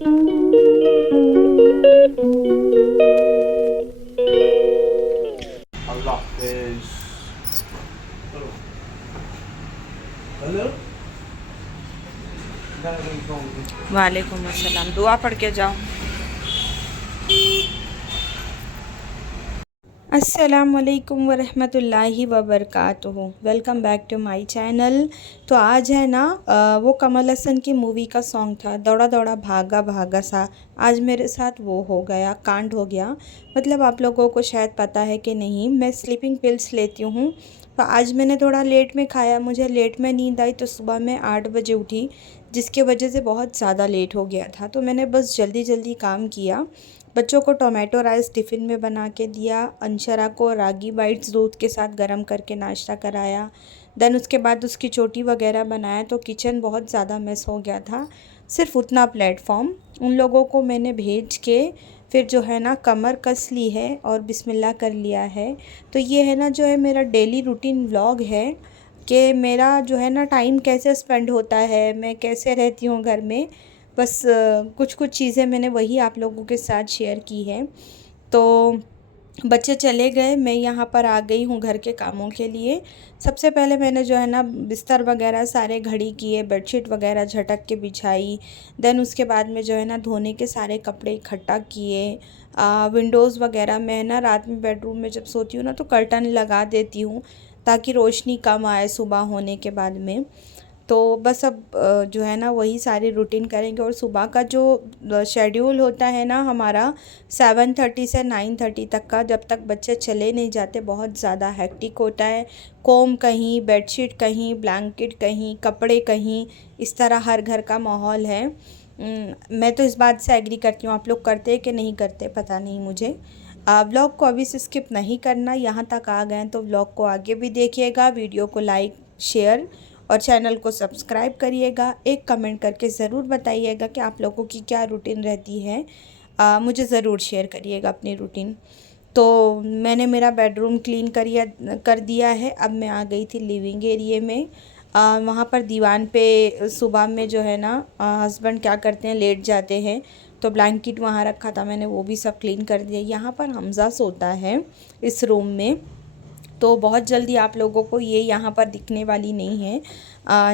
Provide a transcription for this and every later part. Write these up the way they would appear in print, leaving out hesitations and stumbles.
अल्लाह हाफिज। Hello, वालेकुम अस्सलाम। दुआ पढ़ के जाओ। अस्सलामुअलैकुम वरहमतुल्लाहि वबरकातुहू। Welcome back to my channel. तो आज है ना वो कमल हसन की मूवी का सॉन्ग था, दौड़ा दौड़ा भागा भागा सा। आज मेरे साथ वो हो गया, कांड हो गया। मतलब आप लोगों को शायद पता है कि नहीं, मैं स्लीपिंग पिल्स लेती हूँ। तो आज मैंने थोड़ा लेट में खाया, मुझे लेट में नींद आई, तो सुबह मैं 8 बजे उठी, जिसके वजह से बहुत ज़्यादा लेट हो गया था। तो मैंने बस जल्दी जल्दी काम किया। बच्चों को टोमेटो राइस टिफ़िन में बना के दिया, अंशरा को रागी बाइट्स दूध के साथ गरम करके नाश्ता कराया। देन उसके बाद उसकी चोटी वगैरह बनाया। तो किचन बहुत ज़्यादा मेस हो गया था। सिर्फ उतना प्लेटफॉर्म उन लोगों को मैंने भेज के फिर जो है ना कमर कस ली है और बिस्मिल्लाह कर लिया है। तो ये है ना जो है मेरा डेली रूटीन व्लॉग है कि मेरा जो है ना टाइम कैसे स्पेंड होता है, मैं कैसे रहती हूँ घर में। बस कुछ कुछ चीज़ें मैंने वही आप लोगों के साथ शेयर की है। तो बच्चे चले गए, मैं यहाँ पर आ गई हूँ घर के कामों के लिए। सबसे पहले मैंने जो है ना बिस्तर वगैरह सारे घड़ी किए, बेडशीट वगैरह झटक के बिछाई। देन उसके बाद में जो है ना धोने के सारे कपड़े इकट्ठा किए। विंडोज़ वगैरह मैं ना रात में बेडरूम में जब सोती हूँ ना तो कर्टन लगा देती हूँ, ताकि रोशनी कम आए सुबह होने के बाद में। तो बस अब जो है ना वही सारी रूटीन करेंगे। और सुबह का जो शेड्यूल होता है ना हमारा 7:30 से 9:30 तक का, जब तक बच्चे चले नहीं जाते, बहुत ज़्यादा हेक्टिक होता है। कोम कहीं, बेडशीट कहीं, ब्लैंकेट कहीं, कपड़े कहीं, इस तरह हर घर का माहौल है। मैं तो इस बात से एग्री करती हूँ, आप लोग करते कि नहीं करते पता नहीं मुझे। व्लॉग को अभी से स्किप नहीं करना, यहाँ तक आ गए हैं तो व्लॉग को आगे भी देखिएगा, वीडियो को लाइक शेयर और चैनल को सब्सक्राइब करिएगा। एक कमेंट करके ज़रूर बताइएगा कि आप लोगों की क्या रूटीन रहती है। मुझे ज़रूर शेयर करिएगा अपनी रूटीन। तो मैंने मेरा बेडरूम क्लीन कर दिया है। अब मैं आ गई थी लिविंग एरिया में। वहाँ पर दीवान पे सुबह में जो है ना हस्बैंड क्या करते हैं, लेट जाते हैं, तो ब्लैंकेट वहाँ रखा था मैंने, वो भी सब क्लीन कर दिया। यहाँ पर हमज़ा सोता है इस रूम में, तो बहुत जल्दी आप लोगों को ये यहाँ पर दिखने वाली नहीं है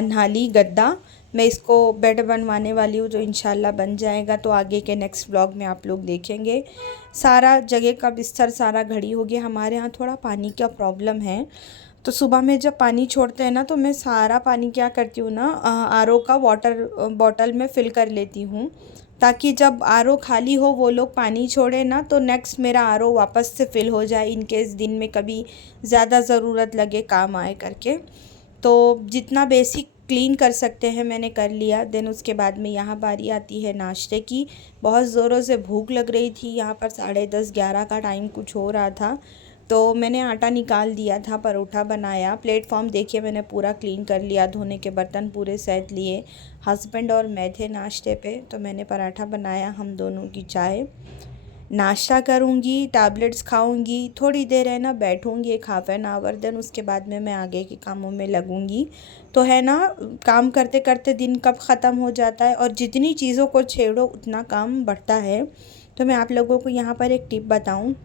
नाली गद्दा। मैं इसको बेड बनवाने वाली हूँ, जो इंशाल्लाह बन जाएगा तो आगे के नेक्स्ट व्लॉग में आप लोग देखेंगे। सारा जगह का बिस्तर सारा घड़ी हो गया। हमारे यहाँ थोड़ा पानी का प्रॉब्लम है, तो सुबह में जब पानी छोड़ते हैं ना तो मैं सारा पानी क्या करती हूँ ना आरओ का वाटर बॉटल में फ़िल कर लेती हूँ, ताकि जब आरओ खाली हो वो लोग पानी छोड़े ना तो नेक्स्ट मेरा आरओ वापस से फ़िल हो जाए, इन केस दिन में कभी ज़्यादा ज़रूरत लगे काम आए करके। तो जितना बेसिक क्लीन कर सकते हैं मैंने कर लिया। देन उसके बाद में यहाँ बारी आती है नाश्ते की। बहुत ज़ोरों से भूख लग रही थी, यहाँ पर 10:30-11 का टाइम कुछ हो रहा था। तो मैंने आटा निकाल दिया था, परोठा बनाया। प्लेटफॉर्म देखिए मैंने पूरा क्लीन कर लिया, धोने के बर्तन पूरे सेट लिए। हस्बैंड और मैं थे नाश्ते पे, तो मैंने पराठा बनाया, हम दोनों की चाय। नाश्ता करूँगी, टैबलेट्स खाऊँगी, थोड़ी देर है ना बैठूँगी, एक हाफ़ एन आवर। देन उसके बाद में मैं आगे के कामों में लगूँगी। तो है ना काम करते करते दिन कब ख़त्म हो जाता है, और जितनी चीज़ों को छेड़ो उतना काम बढ़ता है। तो मैं आप लोगों को यहाँ पर एक टिप बताऊँ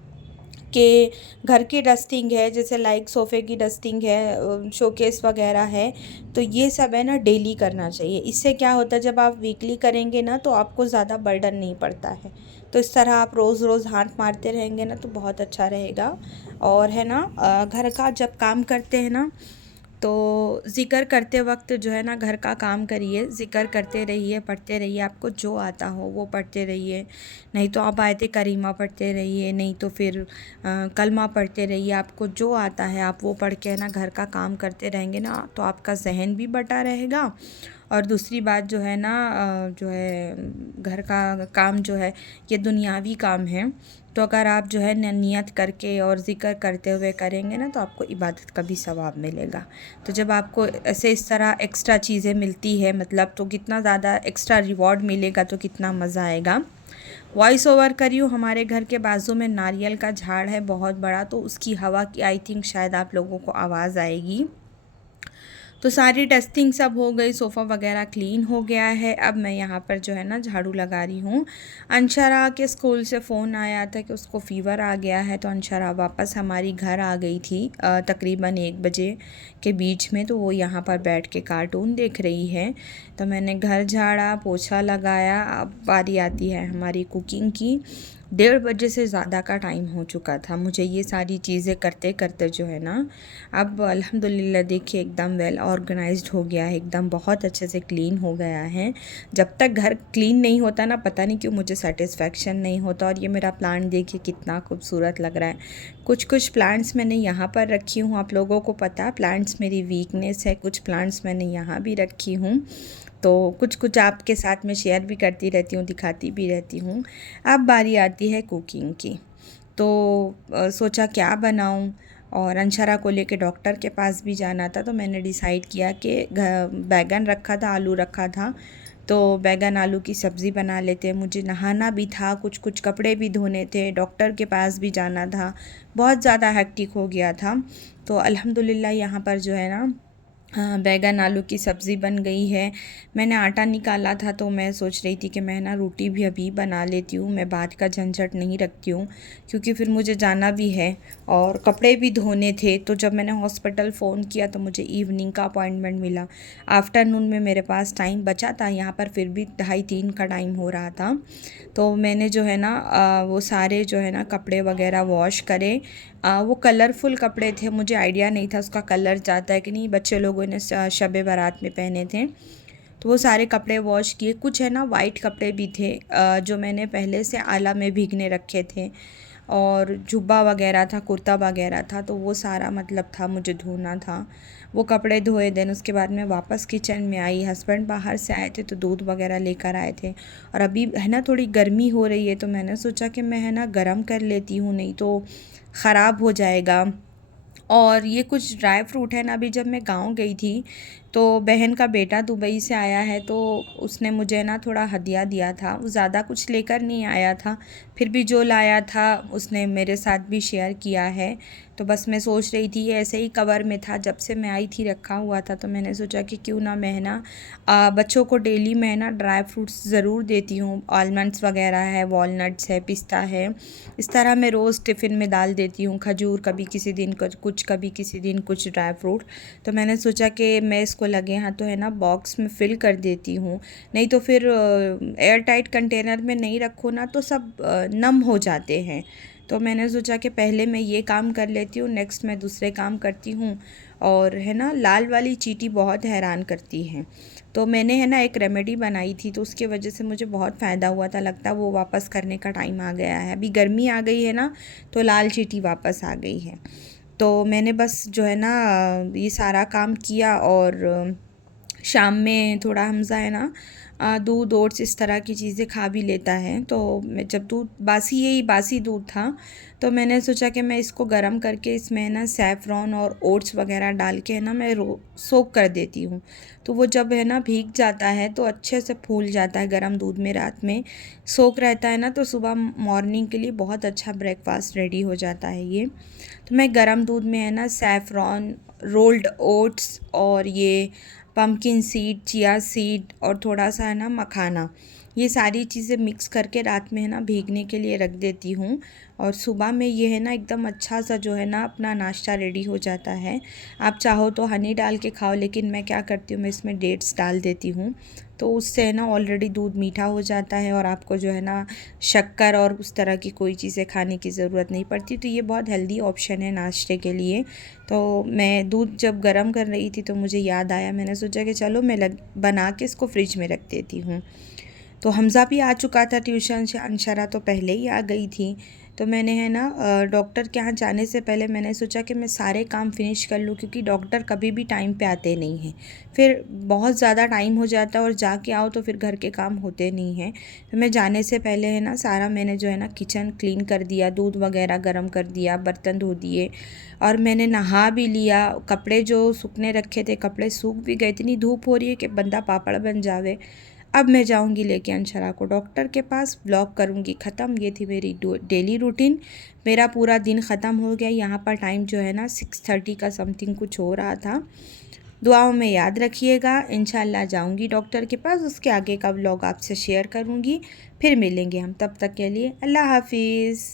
कि घर की डस्टिंग है, जैसे लाइक सोफ़े की डस्टिंग है, शोकेस वगैरह है, तो ये सब है ना डेली करना चाहिए। इससे क्या होता है, जब आप वीकली करेंगे ना तो आपको ज़्यादा बर्डन नहीं पड़ता है। तो इस तरह आप रोज़ रोज़ हाथ मारते रहेंगे ना तो बहुत अच्छा रहेगा। और है ना घर का जब काम करते हैं ना तो ज़िक्र करते वक्त जो है ना घर का काम करिए, ज़िक्र करते रहिए, पढ़ते रहिए, आपको जो आता हो वो पढ़ते रहिए। नहीं तो आप आयते करीमा पढ़ते रहिए, नहीं तो फिर कलमा पढ़ते रहिए। आपको जो आता है आप वो पढ़ के ना घर का काम करते रहेंगे ना तो आपका जहन भी बटा रहेगा। और दूसरी बात जो है ना जो है घर का काम जो है ये दुनियावी काम है। तो अगर आप जो है नियत करके और ज़िक्र करते हुए करेंगे ना तो आपको इबादत का भी सवाब मिलेगा। तो जब आपको ऐसे इस तरह एक्स्ट्रा चीज़ें मिलती है मतलब, तो कितना ज़्यादा एक्स्ट्रा रिवॉर्ड मिलेगा, तो कितना मज़ा आएगा। वॉइस ओवर करी हूँ। हमारे घर के बाजू में नारियल का झाड़ है बहुत बड़ा, तो उसकी हवा की आई थिंक शायद आप लोगों को आवाज़ आएगी। तो सारी डस्टिंग सब हो गई, सोफ़ा वगैरह क्लीन हो गया है। अब मैं यहाँ पर जो है ना झाड़ू लगा रही हूँ। अंशरा के स्कूल से फ़ोन आया था कि उसको फ़ीवर आ गया है, तो अंशरा वापस हमारी घर आ गई थी तकरीबन 1 बजे के बीच में। तो वो यहाँ पर बैठ के कार्टून देख रही है। तो मैंने घर झाड़ा, पोछा लगाया। अब बारी आती है हमारी कुकिंग की। 1:30 बजे से ज़्यादा का टाइम हो चुका था मुझे ये सारी चीज़ें करते करते जो है ना। अब अल्हम्दुलिल्लाह देखिए एकदम वेल ऑर्गेनाइज्ड हो गया है, एकदम बहुत अच्छे से क्लीन हो गया है। जब तक घर क्लीन नहीं होता ना, पता नहीं क्यों मुझे सेटिस्फेक्शन नहीं होता। और ये मेरा प्लांट देखिए कितना खूबसूरत लग रहा है। कुछ कुछ प्लांट्स मैंने यहाँ पर रखी हूँ, आप लोगों को पता है प्लांट्स मेरी वीकनेस है। कुछ प्लांट्स मैंने यहाँ भी रखी हूँ, तो कुछ कुछ आपके साथ में शेयर भी करती रहती हूँ, दिखाती भी रहती हूँ। अब बारी आती है कुकिंग की। तो सोचा क्या बनाऊँ, और अंशरा को लेके डॉक्टर के पास भी जाना था। तो मैंने डिसाइड किया कि बैगन रखा था, आलू रखा था, तो बैगन आलू की सब्ज़ी बना लेते हैं। मुझे नहाना भी था, कुछ कुछ कपड़े भी धोने थे, डॉक्टर के पास भी जाना था, बहुत ज़्यादा हेक्टिक हो गया था। तो अल्हम्दुलिल्लाह यहाँ पर जो है ना बैगन आलू की सब्ज़ी बन गई है। मैंने आटा निकाला था, तो मैं सोच रही थी कि मैं ना रोटी भी अभी बना लेती हूँ। मैं बाद का झंझट नहीं रखती हूँ, क्योंकि फिर मुझे जाना भी है और कपड़े भी धोने थे। तो जब मैंने हॉस्पिटल फ़ोन किया तो मुझे इवनिंग का अपॉइंटमेंट मिला। आफ्टरनून में मेरे पास टाइम बचा था, यहाँ पर फिर भी 2:30-3 का टाइम हो रहा था। तो मैंने जो है ना वो सारे जो है ना कपड़े वगैरह वॉश करे। वो कलरफुल कपड़े थे, मुझे आइडिया नहीं था उसका कलर जाता है कि नहीं। बच्चे लोगों ने शब बारात में पहने थे, तो वो सारे कपड़े वॉश किए। कुछ है ना वाइट कपड़े भी थे जो मैंने पहले से आला में भीगने रखे थे, और जुब्बा वगैरह था, कुर्ता वगैरह था, तो वो सारा मतलब था मुझे धोना था। वो कपड़े धोए। देन उसके बाद मैं वापस किचन में आई। हस्बैंड बाहर से आए थे तो दूध वगैरह लेकर आए थे। और अभी है ना थोड़ी गर्मी हो रही है, तो मैंने सोचा कि मैं है ना गरम कर लेती हूँ, नहीं तो ख़राब हो जाएगा। और ये कुछ ड्राई फ्रूट है ना, अभी जब मैं गांव गई थी तो बहन का बेटा दुबई से आया है, तो उसने मुझे ना थोड़ा हदिया दिया था। वो ज़्यादा कुछ लेकर नहीं आया था, फिर भी जो लाया था उसने मेरे साथ भी शेयर किया है। तो बस मैं सोच रही थी, ये ऐसे ही कवर में था, जब से मैं आई थी रखा हुआ था। तो मैंने सोचा कि क्यों ना मैं ना बच्चों को डेली मैं ना ड्राई फ्रूट्स ज़रूर देती हूँ। आलमंड्स वगैरह है, वॉलनट्स है, पिस्ता है, इस तरह मैं रोज़ टिफ़िन में डाल देती हूँ। खजूर कभी किसी दिन कुछ, कभी किसी दिन कुछ ड्राई फ्रूट। तो मैंने सोचा कि मैं इसको लगे हाँ तो है ना बॉक्स में फ़िल कर देती हूँ, नहीं तो फिर एयर टाइट कंटेनर में नहीं रखो ना तो सब नम हो जाते हैं। तो मैंने सोचा कि पहले मैं ये काम कर लेती हूँ, नेक्स्ट मैं दूसरे काम करती हूँ। और है ना लाल वाली चींटी बहुत हैरान करती हैं, तो मैंने है ना एक रेमेडी बनाई थी, तो उसकी वजह से मुझे बहुत फ़ायदा हुआ था। लगता है वो वापस करने का टाइम आ गया है। अभी गर्मी आ गई है ना, तो लाल चींटी वापस आ गई है। तो मैंने बस जो है ना ये सारा काम किया। और शाम में थोड़ा हमज़ा है ना दूध ओट्स इस तरह की चीज़ें खा भी लेता है। तो मैं जब दूध यही बासी दूध था, तो मैंने सोचा कि मैं इसको गर्म करके इसमें ना सैफ़रॉन और ओट्स वगैरह डाल के है ना मैं सोक कर देती हूँ। तो वो जब है ना भीग जाता है तो अच्छे से फूल जाता है। गर्म दूध में रात में सोक रहता है ना, तो सुबह मॉर्निंग के लिए बहुत अच्छा ब्रेकफास्ट रेडी हो जाता है ये। तो मैं गर्म दूध में है ना सैफ़रॉन, रोल्ड ओट्स और ये पम्पकिन सीड, चिया सीड और थोड़ा सा है ना मखाना, ये सारी चीज़ें मिक्स करके रात में है ना भीगने के लिए रख देती हूँ। और सुबह में ये है ना एकदम अच्छा सा जो है ना अपना नाश्ता रेडी हो जाता है। आप चाहो तो हनी डाल के खाओ, लेकिन मैं क्या करती हूँ, मैं इसमें डेट्स डाल देती हूँ, तो उससे है ना ऑलरेडी दूध मीठा हो जाता है और आपको जो है ना शक्कर और उस तरह की कोई चीज़ें खाने की ज़रूरत नहीं पड़ती। तो ये बहुत हेल्दी ऑप्शन है नाश्ते के लिए। तो मैं दूध जब गर्म कर रही थी तो मुझे याद आया, मैंने सोचा कि चलो मैं बना के इसको फ्रिज में रख देती हूँ। तो हमज़ा भी आ चुका था ट्यूशन से, अंशरा तो पहले ही आ गई थी। तो मैंने है ना डॉक्टर के यहाँ जाने से पहले मैंने सोचा कि मैं सारे काम फिनिश कर लूँ, क्योंकि डॉक्टर कभी भी टाइम पे आते नहीं हैं, फिर बहुत ज़्यादा टाइम हो जाता है और जाके आओ तो फिर घर के काम होते नहीं हैं। तो मैं जाने से पहले है ना सारा मैंने जो है ना किचन क्लीन कर दिया, दूध वगैरह गर्म कर दिया, बर्तन धो दिए, और मैंने नहा भी लिया। कपड़े जो सूखने रखे थे कपड़े सूख भी गए, इतनी धूप हो रही है कि बंदा पापड़ बन जावे। अब मैं जाऊंगी लेके अंशरा को डॉक्टर के पास, ब्लॉग करूंगी ख़त्म। ये थी मेरी डेली रूटीन। मेरा पूरा दिन ख़त्म हो गया। यहाँ पर टाइम जो है ना 6:30 का समथिंग कुछ हो रहा था। दुआओं में याद रखिएगा। इंशाल्लाह जाऊंगी डॉक्टर के पास, उसके आगे का व्लॉग आपसे शेयर करूंगी। फिर मिलेंगे हम, तब तक के लिए अल्लाह हाफिज़।